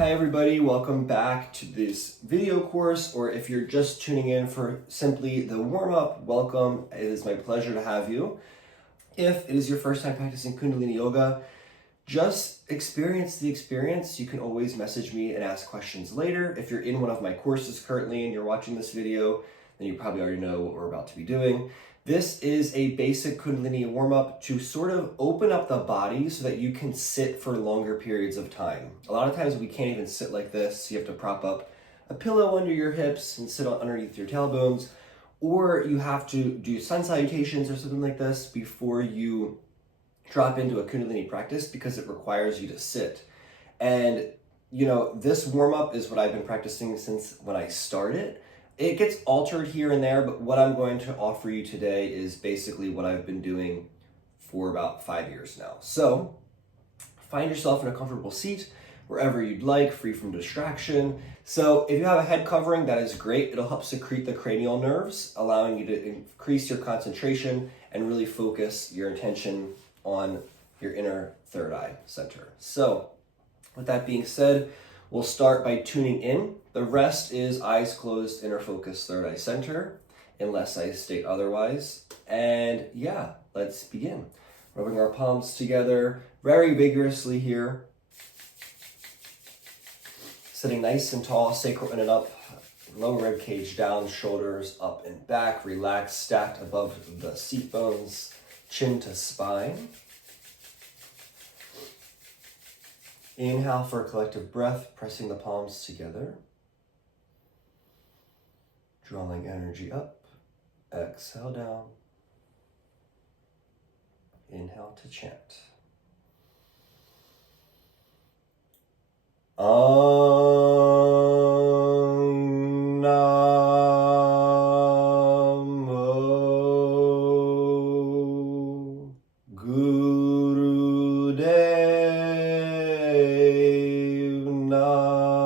Hi everybody, welcome back to this video course, or if you're just tuning in for simply the warm-up, welcome. It is my pleasure to have you. If it is your first time practicing Kundalini Yoga, just experience the experience. You can always message me and ask questions later. If you're in one of my courses currently and you're watching this video, then you probably already know what we're about to be doing. This is a basic Kundalini warm-up to sort of open up the body so that you can sit for longer periods of time. A lot of times we can't even sit like this. You have to prop up a pillow under your hips and sit underneath your tailbones, or you have to do sun salutations or something like this before you drop into a Kundalini practice because it requires you to sit. And this warm-up is what I've been practicing since when I started. It gets altered here and there, but what I'm going to offer you today is basically what I've been doing for about 5 years now. So find yourself in a comfortable seat, wherever you'd like, free from distraction. So if you have a head covering, that is great. It'll help secrete the cranial nerves, allowing you to increase your concentration and really focus your attention on your inner third eye center. So with that being said, we'll start by tuning in. The rest is eyes closed, inner focus, third eye center, unless I state otherwise. And yeah, let's begin. Rubbing our palms together very vigorously here. Sitting nice and tall, sacral in and up, lower rib cage down, shoulders up and back, relaxed, stacked above the seat bones, chin to spine. Inhale for a collective breath, pressing the palms together. Drawing energy up. Exhale down. Inhale to chant. Om Namo Guru Dev Namo.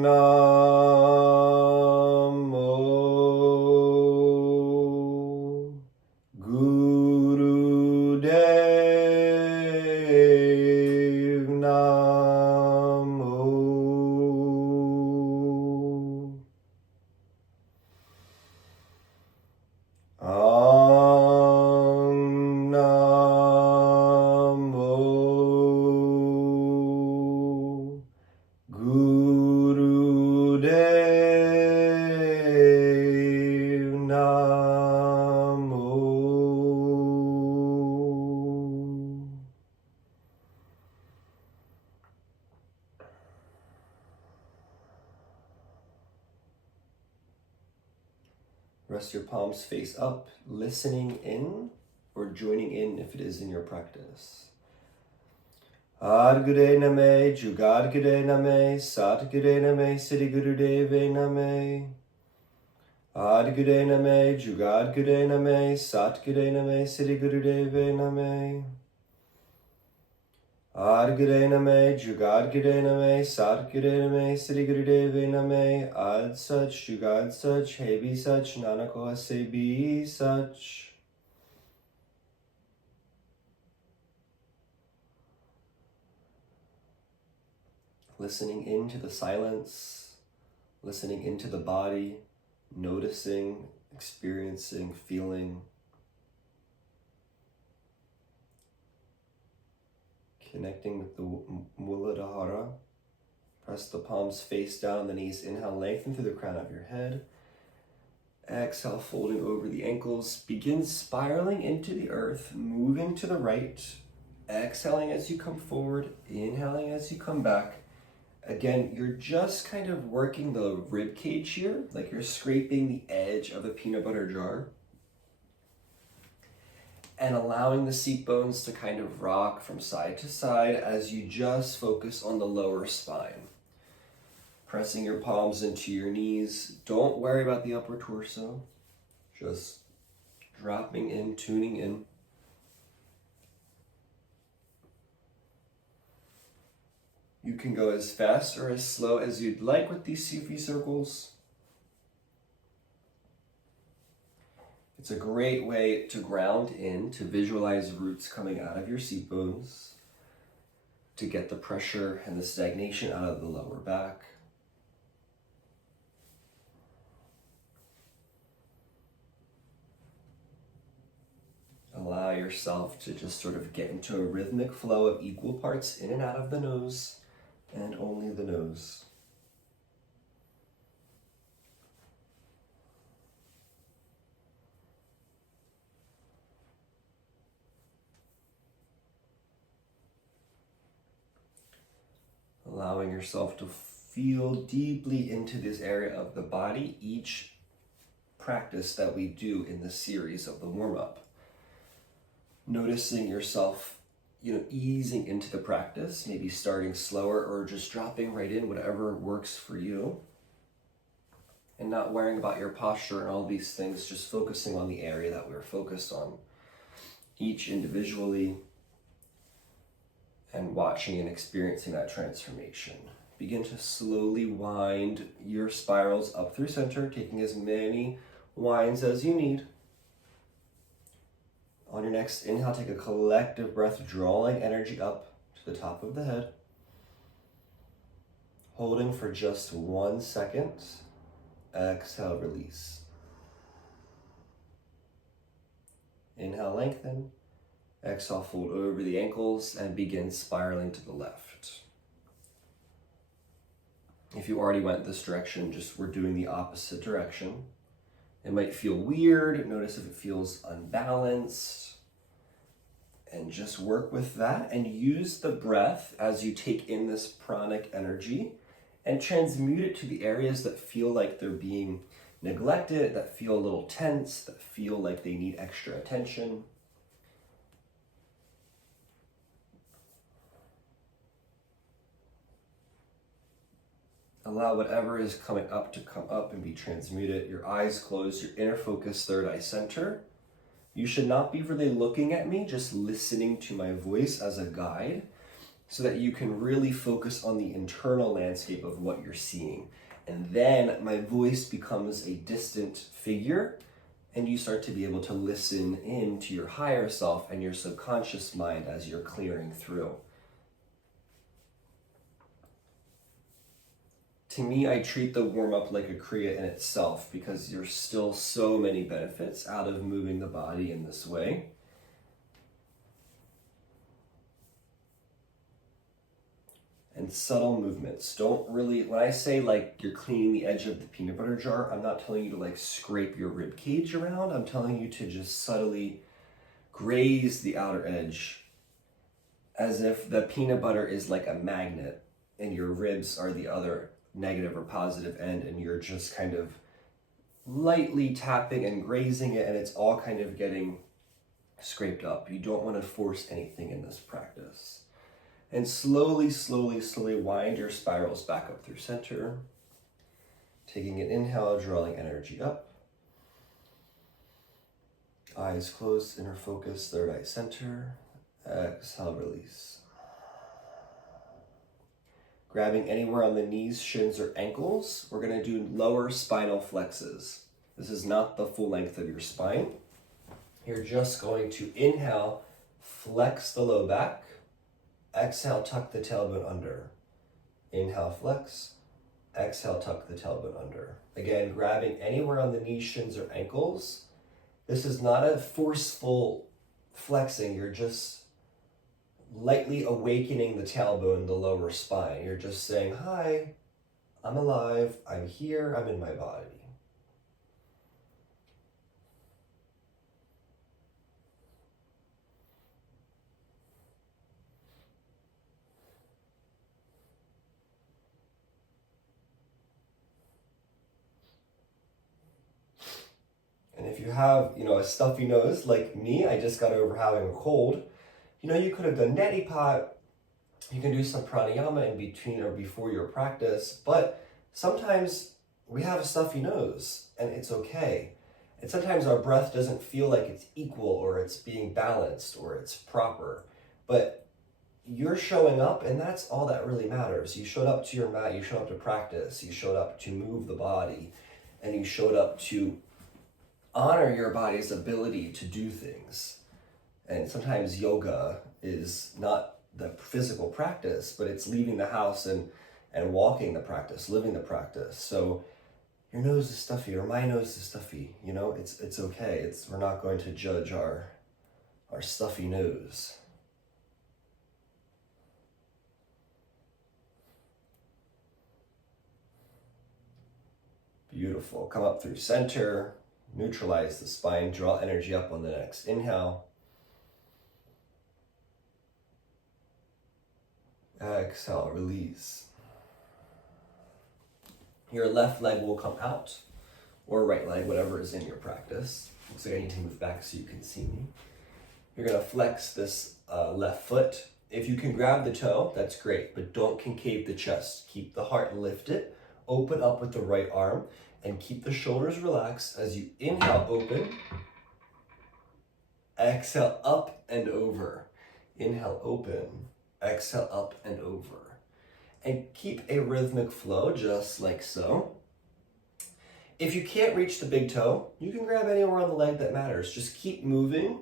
Om Namo Guru Dev Namo. Om Namo Guru Dev Namo. Rest your palms face up, listening in or joining in if it is in your practice. Adgure name, Jugadgure name, Satgure name, Siddhi Guru Deve name. Adgure name, Jugadgure name, Satgure name, Siddhi Guru Deve name. Adgure name, Jugadgure name, Satgure name, Siddhi Guru Deve name. Ad such, Jugad such, He be such, Nanako se be such. Listening into the silence, listening into the body, noticing, experiencing, feeling. Connecting with the Muladhara. Press the palms face down, the knees. Inhale, lengthen through the crown of your head. Exhale, folding over the ankles. Begin spiraling into the earth, moving to the right. Exhaling as you come forward, inhaling as you come back. Again, you're just kind of working the rib cage here, like you're scraping the edge of a peanut butter jar. And allowing the seat bones to kind of rock from side to side as you just focus on the lower spine. Pressing your palms into your knees. Don't worry about the upper torso. Just dropping in, tuning in. You can go as fast or as slow as you'd like with these Sufi circles. It's a great way to ground in, to visualize roots coming out of your seat bones, to get the pressure and the stagnation out of the lower back. Allow yourself to just sort of get into a rhythmic flow of equal parts in and out of the nose, and only the nose. Allowing yourself to feel deeply into this area of the body, each practice that we do in the series of the warm-up. Noticing yourself, easing into the practice, maybe starting slower or just dropping right in, whatever works for you. And not worrying about your posture and all these things, just focusing on the area that we're focused on, each individually, and watching and experiencing that transformation. Begin to slowly wind your spirals up through center, taking as many winds as you need. On your next inhale, take a collective breath, drawing energy up to the top of the head. Holding for just 1 second. Exhale, release. Inhale, lengthen. Exhale, fold over the ankles and begin spiraling to the left. If you already went this direction, we're doing the opposite direction. It might feel weird. Notice if it feels unbalanced. And just work with that and use the breath as you take in this pranic energy and transmute it to the areas that feel like they're being neglected, that feel a little tense, that feel like they need extra attention. Allow whatever is coming up to come up and be transmuted. Your eyes closed, your inner focus, third eye center. You should not be really looking at me, just listening to my voice as a guide so that you can really focus on the internal landscape of what you're seeing. And then my voice becomes a distant figure and you start to be able to listen in to your higher self and your subconscious mind as you're clearing through. To me, I treat the warm-up like a kriya in itself because there's still so many benefits out of moving the body in this way. And subtle movements. Don't really, when I say like you're cleaning the edge of the peanut butter jar, I'm not telling you to like scrape your rib cage around. I'm telling you to just subtly graze the outer edge as if the peanut butter is like a magnet and your ribs are the other negative or positive end, and you're just kind of lightly tapping and grazing it, and it's all kind of getting scraped up. You don't want to force anything in this practice. And slowly, slowly, slowly wind your spirals back up through center. Taking an inhale, drawing energy up. Eyes closed, inner focus, third eye center. Exhale, release. Grabbing anywhere on the knees, shins, or ankles. We're going to do lower spinal flexes. This is not the full length of your spine. You're just going to inhale, flex the low back. Exhale, tuck the tailbone under. Inhale, flex. Exhale, tuck the tailbone under. Again, grabbing anywhere on the knees, shins, or ankles. This is not a forceful flexing. You're just lightly awakening the tailbone, the lower spine. You're just saying, hi, I'm alive, I'm here, I'm in my body. And if you have, a stuffy nose like me, I just got over having a cold, you could have done neti pot. You can do some pranayama in between or before your practice, but sometimes we have a stuffy nose and it's okay. And sometimes our breath doesn't feel like it's equal or it's being balanced or it's proper, but you're showing up and that's all that really matters. You showed up to your mat, you showed up to practice, you showed up to move the body, and you showed up to honor your body's ability to do things. And sometimes yoga is not the physical practice, but it's leaving the house and walking the practice, living the practice. So your nose is stuffy, or my nose is stuffy, you know, it's okay. We're not going to judge our stuffy nose. Beautiful. Come up through center, neutralize the spine, draw energy up on the next inhale. Exhale, release. Your left leg will come out, or right leg, whatever is in your practice. Looks like I need to move back so you can see me. You're gonna flex this left foot. If you can grab the toe, that's great, but don't concave the chest. Keep the heart lifted, open up with the right arm, and keep the shoulders relaxed as you inhale, open. Exhale, up and over. Inhale, open. Exhale, up and over. And keep a rhythmic flow, just like so. If you can't reach the big toe, you can grab anywhere on the leg that matters. Just keep moving.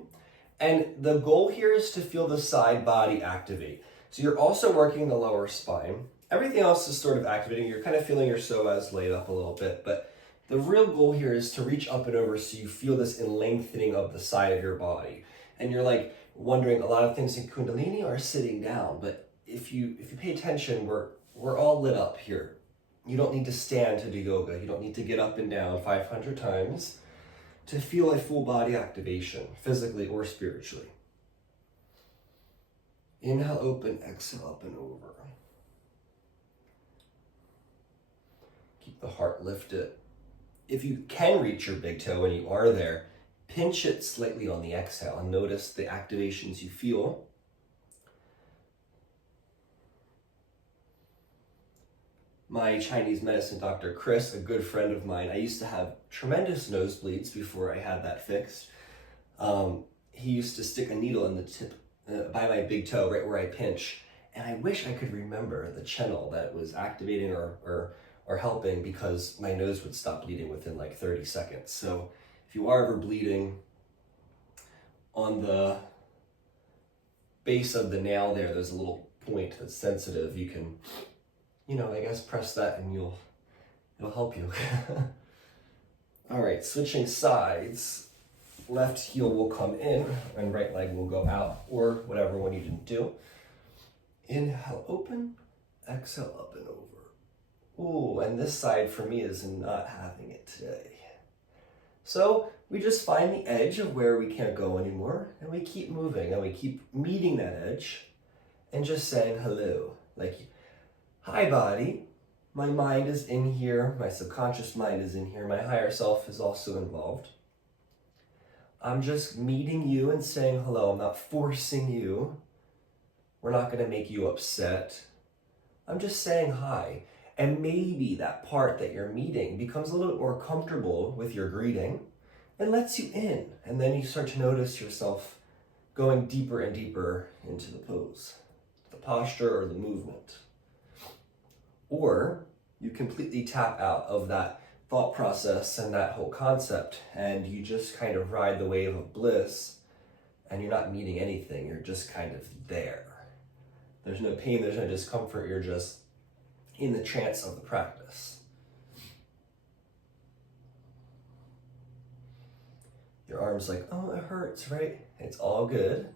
And the goal here is to feel the side body activate. So you're also working the lower spine. Everything else is sort of activating. You're kind of feeling your psoas laid up a little bit, but the real goal here is to reach up and over so you feel this lengthening of the side of your body. And you're like wondering, a lot of things in Kundalini are sitting down, but if you pay attention, we're all lit up here. You don't need to stand to do yoga. You don't need to get up and down 500 times to feel a full body activation, physically or spiritually. Inhale, open, exhale, up and over. Keep the heart lifted. If you can reach your big toe and you are there, pinch it slightly on the exhale and notice the activations you feel. My Chinese medicine doctor, Chris, a good friend of mine, I used to have tremendous nosebleeds before I had that fixed. He used to stick a needle in the tip by my big toe, right where I pinch. And I wish I could remember the channel that was activating or helping, because my nose would stop bleeding within like 30 seconds. So if you are ever bleeding on the base of the nail there's a little point that's sensitive. You can, I guess press that and it'll help you. All right, switching sides. Left heel will come in and right leg will go out, or whatever one you didn't do. Inhale, open, exhale, up and over. Ooh, and this side for me is not having it today. So we just find the edge of where we can't go anymore, and we keep moving, and we keep meeting that edge and just saying hello. Like, hi body, my mind is in here, my subconscious mind is in here, my higher self is also involved. I'm just meeting you and saying hello. I'm not forcing you. We're not going to make you upset. I'm just saying hi. And maybe that part that you're meeting becomes a little bit more comfortable with your greeting and lets you in. And then you start to notice yourself going deeper and deeper into the pose, the posture or the movement. Or you completely tap out of that thought process and that whole concept, and you just kind of ride the wave of bliss, and you're not meeting anything. You're just kind of there. There's no pain, there's no discomfort. You're just in the trance of the practice. Your arm's like, oh, it hurts, right? It's all good.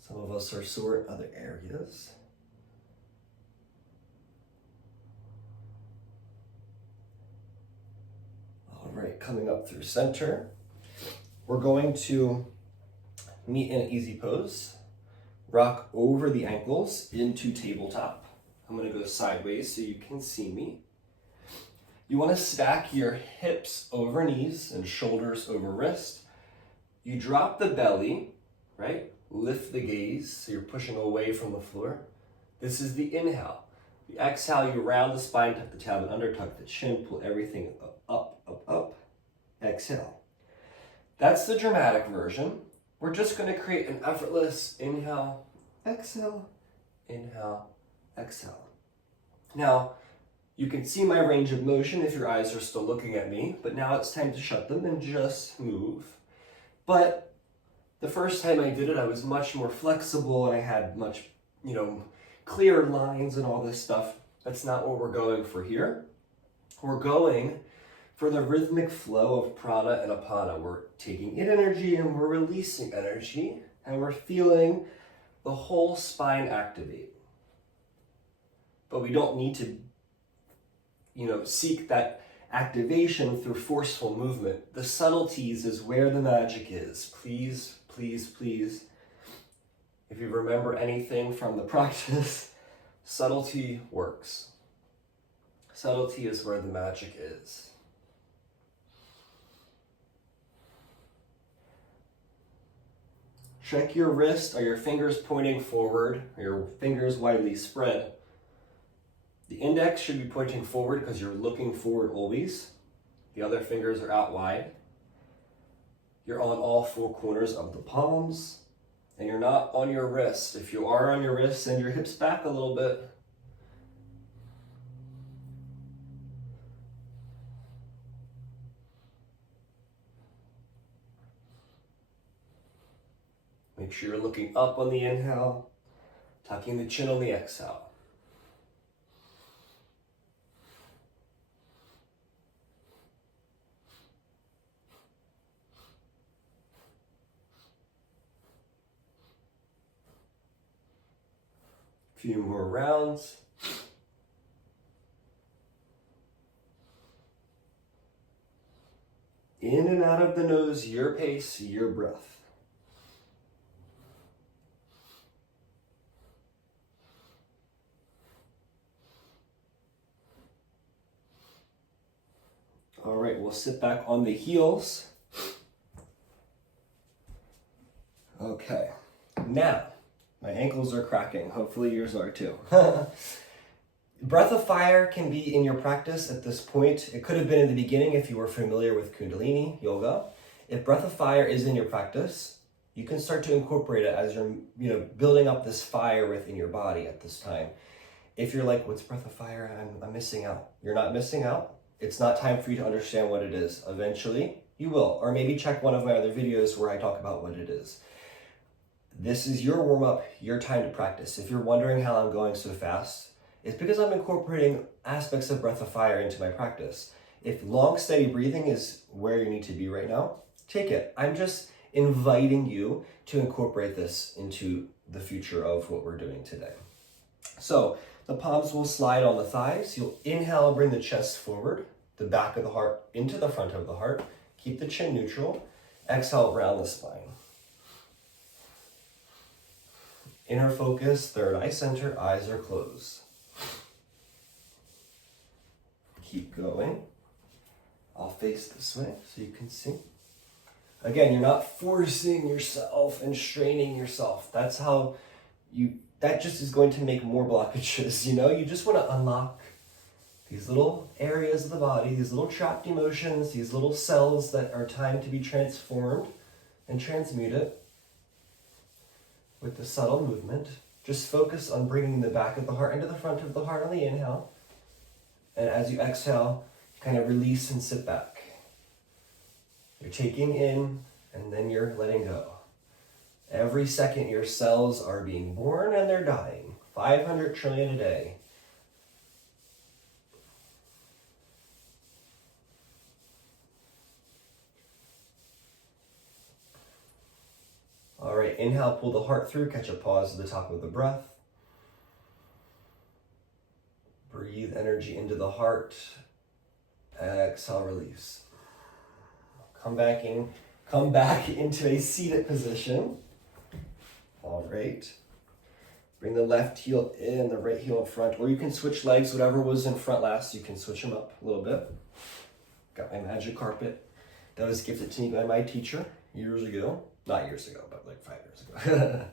Some of us are sore in other areas. All right, coming up through center. We're going to meet in an easy pose. Rock over the ankles into tabletop. I'm going to go sideways so you can see me. You want to stack your hips over knees and shoulders over wrist. You drop the belly, right? Lift the gaze so you're pushing away from the floor. This is the inhale. The exhale, you round the spine, tuck the tailbone under, tuck the chin, pull everything up, up, up. Exhale. That's the dramatic version. We're just going to create an effortless inhale, exhale, exhale. Now, You can see my range of motion if your eyes are still looking at me, but now it's time to shut them and just move. But the first time I did it, I was much more flexible and I had much, clearer lines and all this stuff. That's not what we're going for here. We're going for the rhythmic flow of prana and apana. We're taking in energy and we're releasing energy, and we're feeling the whole spine activate. But we don't need to, seek that activation through forceful movement. The subtleties is where the magic is. Please, please, please. If you remember anything from the practice, subtlety works. Subtlety is where the magic is. Check your wrist. Are your fingers pointing forward? Are your fingers widely spread? The index should be pointing forward because you're looking forward always. The other fingers are out wide. You're on all four corners of the palms, and you're not on your wrist. If you are on your wrist, send your hips back a little bit. Make sure you're looking up on the inhale, tucking the chin on the exhale. Few more rounds. In and out of the nose, your pace, your breath. All right, we'll sit back on the heels. Okay, now, my ankles are cracking. Hopefully yours are too. Breath of fire can be in your practice at this point. It could have been in the beginning if you were familiar with Kundalini yoga. If breath of fire is in your practice, you can start to incorporate it as you're building up this fire within your body at this time. If you're like, what's breath of fire? I'm missing out. You're not missing out. It's not time for you to understand what it is. Eventually, you will. Or maybe check one of my other videos where I talk about what it is. This is your warm-up, your time to practice. If you're wondering how I'm going so fast, it's because I'm incorporating aspects of breath of fire into my practice. If long, steady breathing is where you need to be right now, take it. I'm just inviting you to incorporate this into the future of what we're doing today. So the palms will slide on the thighs. You'll inhale, bring the chest forward, the back of the heart into the front of the heart. Keep the chin neutral. Exhale, round the spine. Inner focus, third eye center, eyes are closed. Keep going. I'll face this way so you can see. Again, you're not forcing yourself and straining yourself. That just is going to make more blockages, You just want to unlock these little areas of the body, these little trapped emotions, these little cells that are time to be transformed and transmuted. With the subtle movement, just focus on bringing the back of the heart into the front of the heart on the inhale. And as you exhale, kind of release and sit back. You're taking in and then you're letting go. Every second your cells are being born and they're dying. 500 trillion a day. All right, inhale, pull the heart through, catch a pause at the top of the breath. Breathe energy into the heart. Exhale, release. Come back into a seated position. All right. Bring the left heel in, the right heel in front, or you can switch legs, whatever was in front last, you can switch them up a little bit. Got my magic carpet. That was gifted to me by my teacher years ago. Not years ago, but like 5 years ago.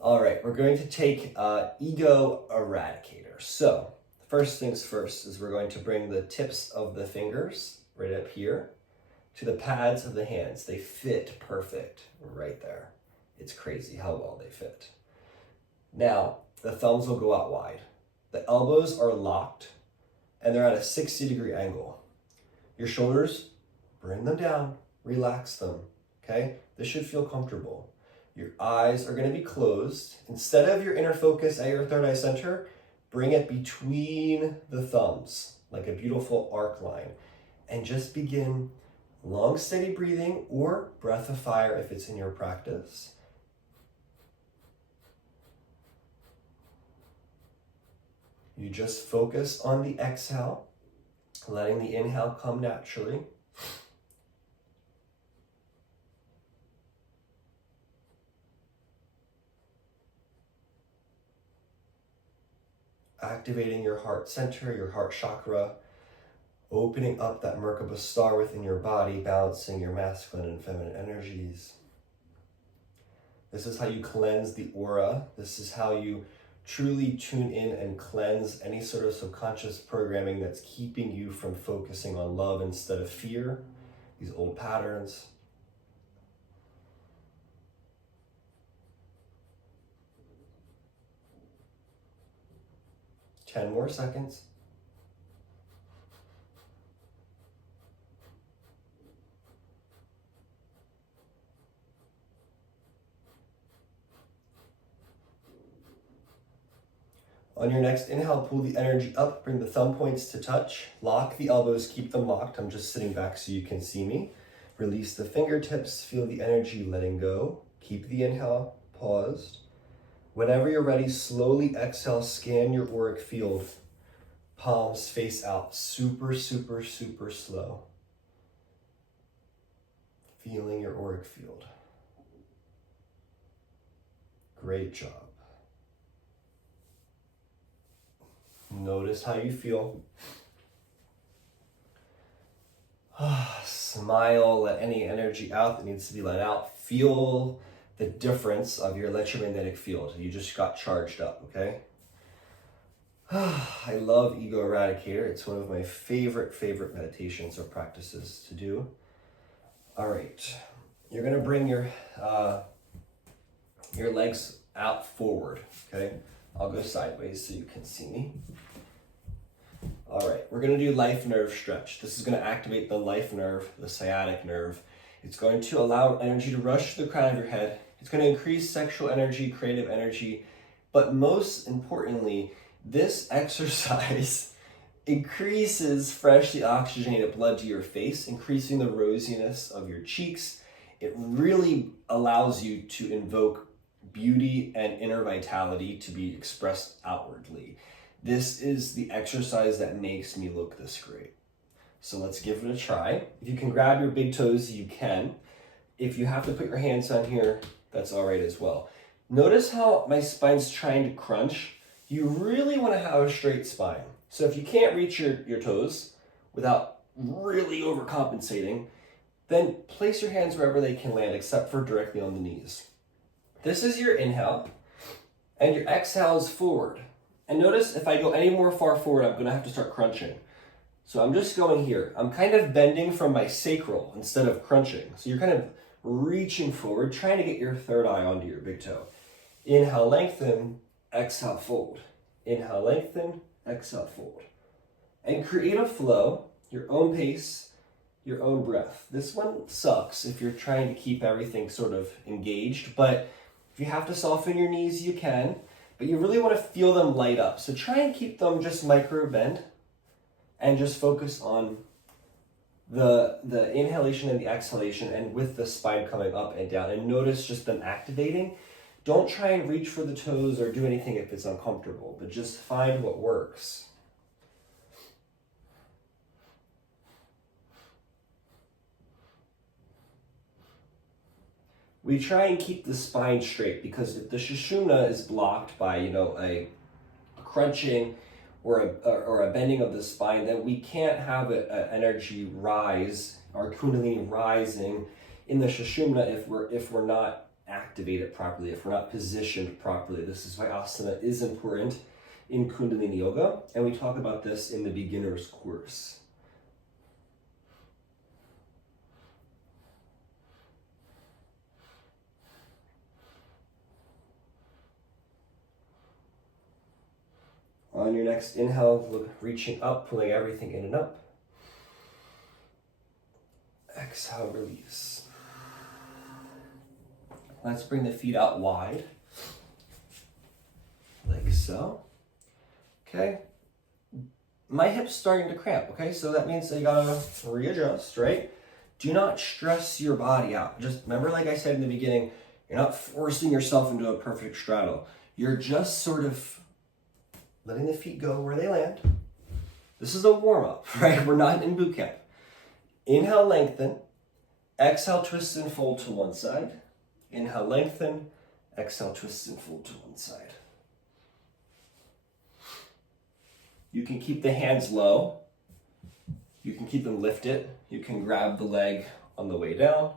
All right, we're going to take Ego Eradicator. So, first things first is we're going to bring the tips of the fingers right up here to the pads of the hands. They fit perfect right there. It's crazy how well they fit. Now, the thumbs will go out wide. The elbows are locked and they're at a 60-degree angle. Your shoulders, bring them down, relax them, okay? This should feel comfortable. Your eyes are going to be closed. Instead of your inner focus at your third eye center, bring it between the thumbs, like a beautiful arc line, and just begin long, steady breathing or breath of fire if it's in your practice. You just focus on the exhale, letting the inhale come naturally. Activating your heart center, your heart chakra, opening up that Merkaba star within your body, balancing your masculine and feminine energies. This is how you cleanse the aura. This is how you truly tune in and cleanse any sort of subconscious programming that's keeping you from focusing on love instead of fear, these old patterns. Ten more seconds. On your next inhale, pull the energy up, bring the thumb points to touch, lock the elbows, keep them locked. I'm just sitting back so you can see me. Release the fingertips, feel the energy letting go. Keep the inhale paused. Whenever you're ready, slowly exhale, scan your auric field. Palms face out, super, super, super slow. Feeling your auric field. Great job. Notice how you feel. Smile, let any energy out that needs to be let out. Feel the difference of your electromagnetic field. You just got charged up, okay? I love Ego Eradicator. It's one of my favorite meditations or practices to do. All right, you're gonna bring your legs out forward, okay? I'll go sideways so you can see me. All right, we're gonna do life nerve stretch. This is gonna activate the life nerve, the sciatic nerve. It's going to allow energy to rush to the crown of your head. It's gonna increase sexual energy, creative energy, but most importantly, this exercise increases freshly oxygenated blood to your face, increasing the rosiness of your cheeks. It really allows you to invoke beauty and inner vitality to be expressed outwardly. This is the exercise that makes me look this great. So let's give it a try. If you can grab your big toes, you can. If you have to put your hands on here, that's all right as well. Notice how my spine's trying to crunch. You really want to have a straight spine. So if you can't reach your toes without really overcompensating, then place your hands wherever they can land, except for directly on the knees. This is your inhale, and your exhale is forward. And notice if I go any more far forward, I'm gonna have to start crunching. So I'm just going here. I'm kind of bending from my sacral instead of crunching. So you're kind of reaching forward, trying to get your third eye onto your big toe. Inhale, lengthen, exhale, fold. Inhale, lengthen, exhale, fold. And create a flow, your own pace, your own breath. This one sucks if you're trying to keep everything sort of engaged, but if you have to soften your knees, you can, but you really want to feel them light up. So try and keep them just micro bend and just focus on the inhalation and the exhalation, and with the spine coming up and down, and notice just them activating. Don't try and reach for the toes or do anything if it's uncomfortable, but just find what works. We try and keep the spine straight, because if the Sushumna is blocked by, a crunching or a bending of the spine, then we can't have an energy rise, our Kundalini rising in the Sushumna if we're not activated properly, if we're not positioned properly. This is why asana is important in Kundalini Yoga, and we talk about this in the beginner's course. On your next inhale, look, reaching up, pulling everything in and up. Exhale, release. Let's bring the feet out wide, like so. Okay. My hip's starting to cramp, okay? So that means that you gotta readjust, right? Do not stress your body out. Just remember, like I said in the beginning, you're not forcing yourself into a perfect straddle. You're just sort of letting the feet go where they land. This is a warm-up, right? We're not in boot camp. Inhale, lengthen. Exhale, twist and fold to one side. Inhale, lengthen. Exhale, twist and fold to one side. You can keep the hands low. You can keep them lifted. You can grab the leg on the way down.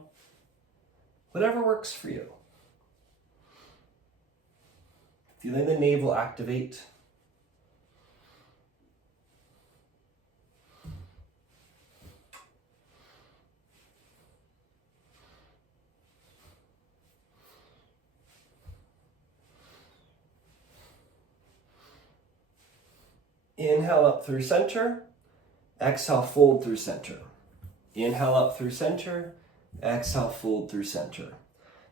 Whatever works for you. Feeling the navel activate. Inhale up through center. Exhale, fold through center. Inhale up through center. Exhale, fold through center.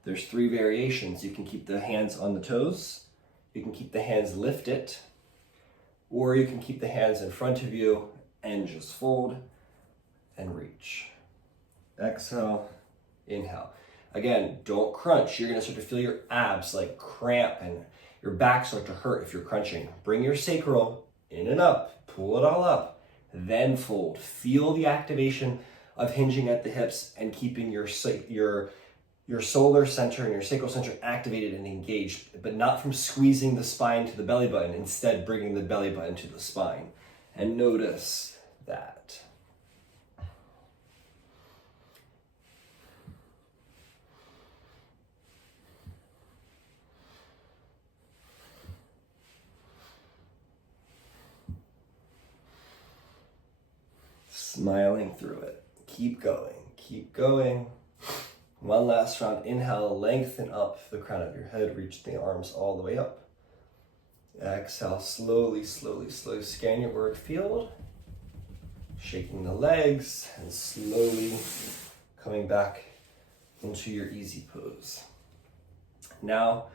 There's 3 variations. You can keep the hands on the toes. You can keep the hands lifted. Or you can keep the hands in front of you and just fold and reach. Exhale, inhale. Again, don't crunch. You're gonna start to feel your abs like cramp and your back start to hurt if you're crunching. Bring your sacral in and up, pull it all up, then fold. Feel the activation of hinging at the hips and keeping your solar center and your sacral center activated and engaged, but not from squeezing the spine to the belly button, instead bringing the belly button to the spine. And notice that. Smiling through it. Keep going, keep going. One last round. Inhale, lengthen up the crown of your head, reach the arms all the way up. Exhale, slowly, slowly, slowly scan your auric field. Shaking the legs and slowly coming back into your easy pose. Now,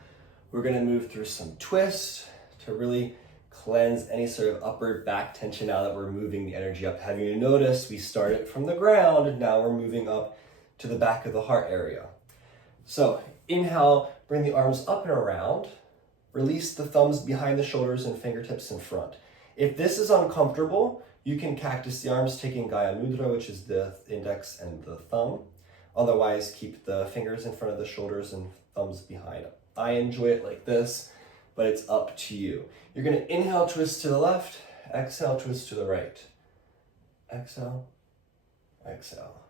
we're gonna move through some twists to really cleanse any sort of upper back tension now that we're moving the energy up. Have you noticed we started from the ground and now we're moving up to the back of the heart area. So inhale, bring the arms up and around. Release the thumbs behind the shoulders and fingertips in front. If this is uncomfortable, you can cactus the arms, taking Gaya Mudra, which is the index and the thumb. Otherwise, keep the fingers in front of the shoulders and thumbs behind. I enjoy it like this, but it's up to you. You're gonna inhale, twist to the left, exhale, twist to the right. Exhale, exhale.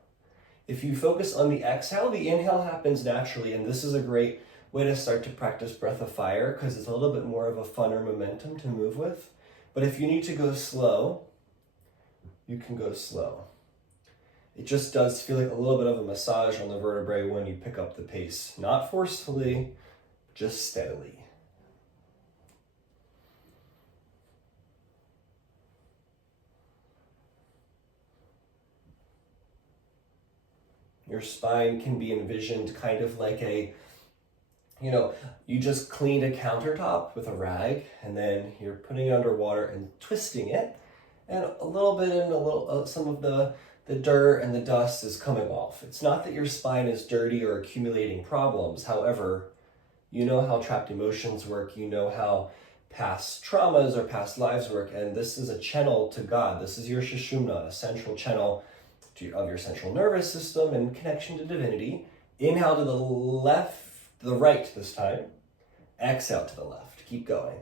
If you focus on the exhale, the inhale happens naturally, and this is a great way to start to practice breath of fire because it's a little bit more of a funner momentum to move with. But if you need to go slow, you can go slow. It just does feel like a little bit of a massage on the vertebrae when you pick up the pace. Not forcefully, just steadily. Your spine can be envisioned kind of like you just cleaned a countertop with a rag and then you're putting it underwater and twisting it, and a little bit and some of the dirt and the dust is coming off. It's not that your spine is dirty or accumulating problems. However, you know how trapped emotions work. You know how past traumas or past lives work, and this is a channel to God. This is your Sushumna, a central channel of your central nervous system and connection to divinity. Inhale to the left, the right this time. Exhale to the left. Keep going.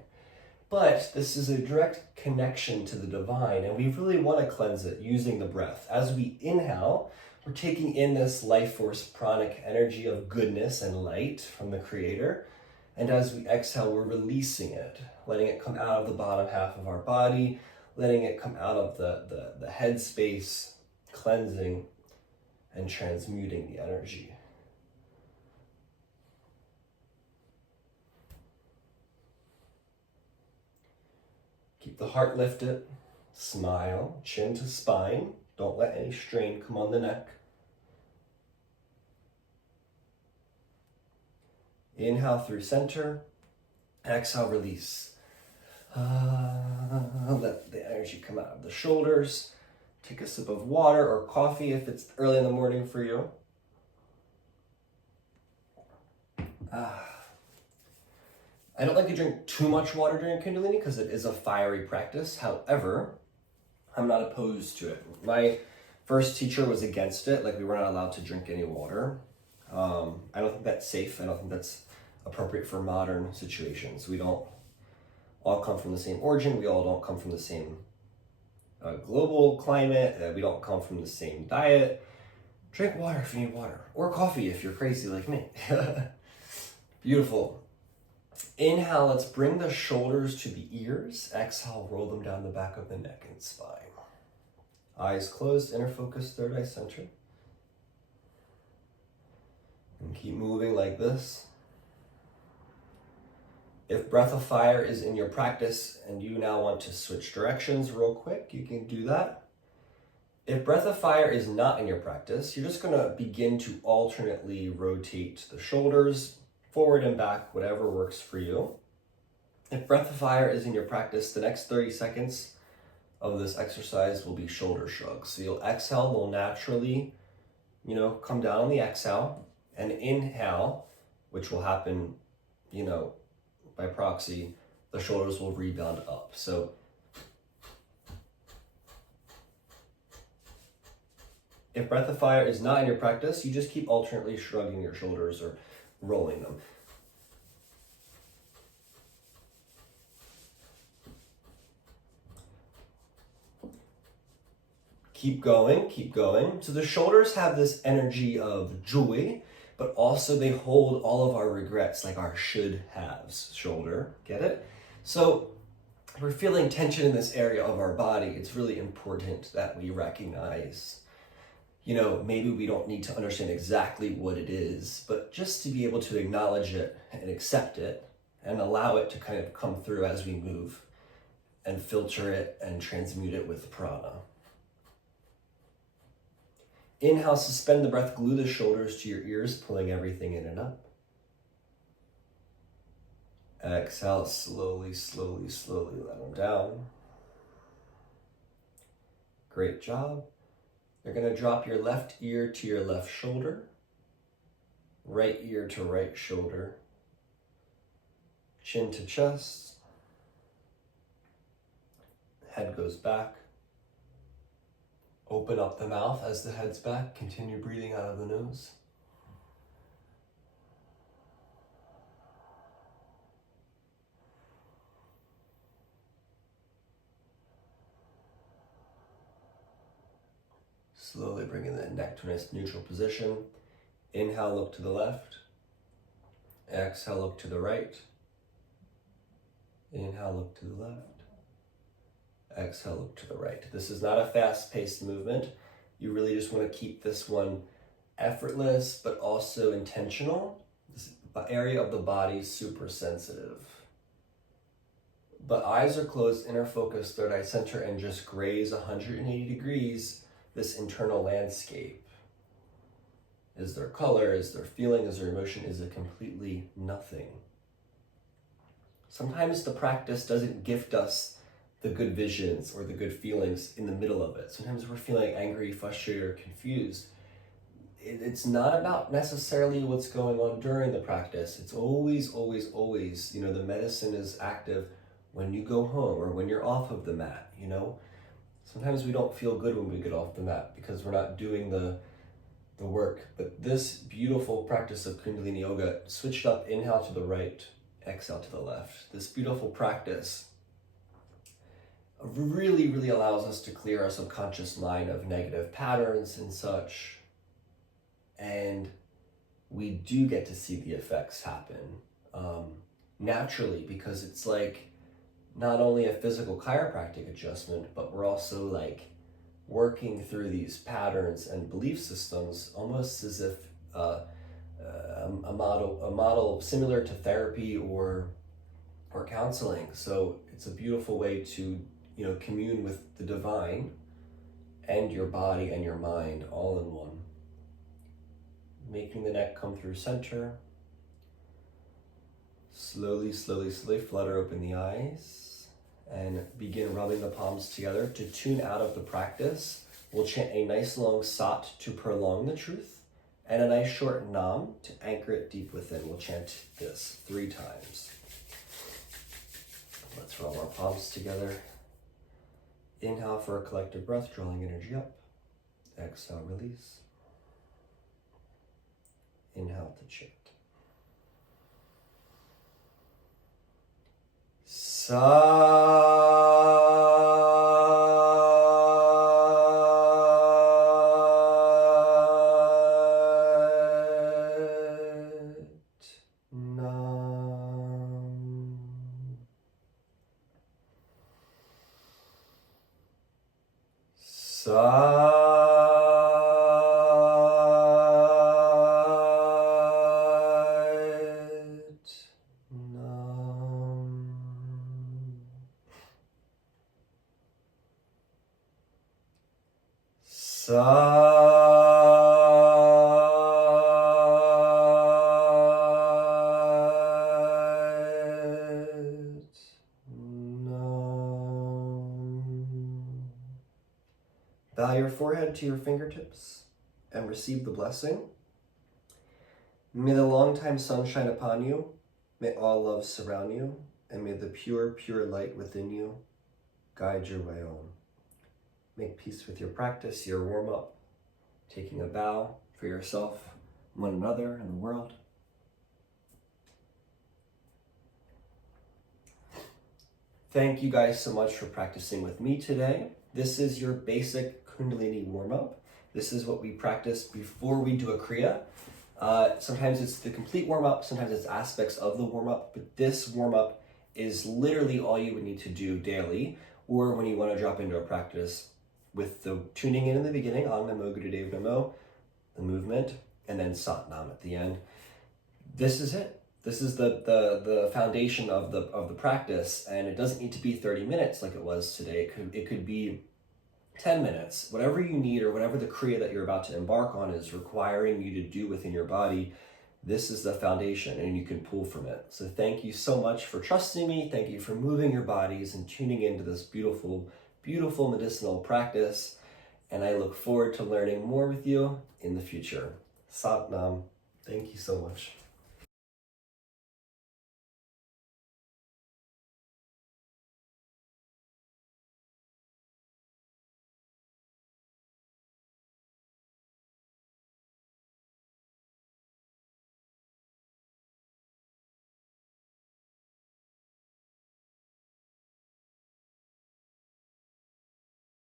But this is a direct connection to the divine, and we really want to cleanse it using the breath. As we inhale, we're taking in this life force, pranic energy of goodness and light from the Creator. And as we exhale, we're releasing it, letting it come out of the bottom half of our body, letting it come out of the head space, cleansing and transmuting the energy. Keep Keep the heart lifted. Smile, chin to spine. Don't let any strain come on the neck. Inhale through center. Exhale, release. Let the energy come out of the shoulders. Take a sip of water or coffee if it's early in the morning for you. I don't like to drink too much water during Kundalini because it is a fiery practice. However, I'm not opposed to it. My first teacher was against it. Like, we were not allowed to drink any water. I don't think that's safe. I don't think that's appropriate for modern situations. We don't all come from the same origin. We all don't come from the same global climate. We don't come from the same diet. Drink water if you need water, or coffee if you're crazy like me. Beautiful. Inhale, let's bring the shoulders to the ears. Exhale, roll them down the back of the neck and spine. Eyes closed, inner focus, third eye center. And keep moving like this. If breath of fire is in your practice and you now want to switch directions real quick, you can do that. If breath of fire is not in your practice, you're just going to begin to alternately rotate the shoulders forward and back, whatever works for you. If breath of fire is in your practice, the next 30 seconds of this exercise will be shoulder shrugs. So you'll exhale, they'll naturally, come down on the exhale, and inhale, which will happen, by proxy, the shoulders will rebound up. So if breath of fire is not in your practice, you just keep alternately shrugging your shoulders or rolling them. Keep going, keep going. So the shoulders have this energy of joy, but also they hold all of our regrets, like our should-haves shoulder. Get it? So if we're feeling tension in this area of our body, it's really important that we recognize, maybe we don't need to understand exactly what it is, but just to be able to acknowledge it and accept it and allow it to kind of come through as we move and filter it and transmute it with prana. Inhale, suspend the breath, glue the shoulders to your ears, pulling everything in and up. Exhale, slowly, slowly, slowly let them down. Great job. You're going to drop your left ear to your left shoulder, right ear to right shoulder, chin to chest, head goes back. Open up the mouth as the head's back. Continue breathing out of the nose. Slowly bringing the neck to a nice neutral position. Inhale, look to the left. Exhale, look to the right. Inhale, look to the left. Exhale, look to the right. This is not a fast-paced movement. You really just want to keep this one effortless, but also intentional. This area of the body is super sensitive. But eyes are closed, inner focus, third eye center, and just graze 180 degrees this internal landscape. Is there color? Is there feeling? Is there emotion? Is it completely nothing? Sometimes the practice doesn't gift us the good visions or the good feelings in the middle of it. Sometimes we're feeling angry, frustrated, or confused. It's not about necessarily what's going on during the practice. It's always, always, always, the medicine is active when you go home or when you're off of the mat, Sometimes we don't feel good when we get off the mat because we're not doing the work. But this beautiful practice of Kundalini Yoga, switched up, inhale to the right, exhale to the left. This beautiful practice really, really allows us to clear our subconscious mind of negative patterns and such. And we do get to see the effects happen naturally, because it's like not only a physical chiropractic adjustment, but we're also like working through these patterns and belief systems almost as if a model similar to therapy or or counseling. So it's a beautiful way to, commune with the divine and your body and your mind all in one. Making the neck come through center. Slowly, slowly, slowly flutter open the eyes and begin rubbing the palms together to tune out of the practice. We'll chant a nice long sat to prolong the truth and a nice short nam to anchor it deep within. We'll chant this 3 times. Let's rub our palms together. Inhale for a collective breath, drawing energy up. Exhale, release. Inhale to chant. Bow your forehead to your fingertips and receive the blessing. May the long-time sun shine upon you. May all love surround you. And may the pure, pure light within you guide your way on. Make peace with your practice, your warm-up, taking a bow for yourself, one another, and the world. Thank you guys so much for practicing with me today. This is your basic Kundalini warm-up. This is what we practice before we do a kriya. Sometimes it's the complete warm-up, sometimes it's aspects of the warm-up, but this warm-up is literally all you would need to do daily, or when you want to drop into a practice with the tuning in the beginning, Om Namo Gurudev Namo, the movement, and then Sat Nam at the end. This is it. This is the foundation of the practice, and it doesn't need to be 30 minutes like it was today. It could be 10 minutes, whatever you need or whatever the kriya that you're about to embark on is requiring you to do within your body. This is the foundation and you can pull from it. So thank you so much for trusting me. Thank you for moving your bodies and tuning into this beautiful, beautiful medicinal practice. And I look forward to learning more with you in the future. Sat Nam. Thank you so much.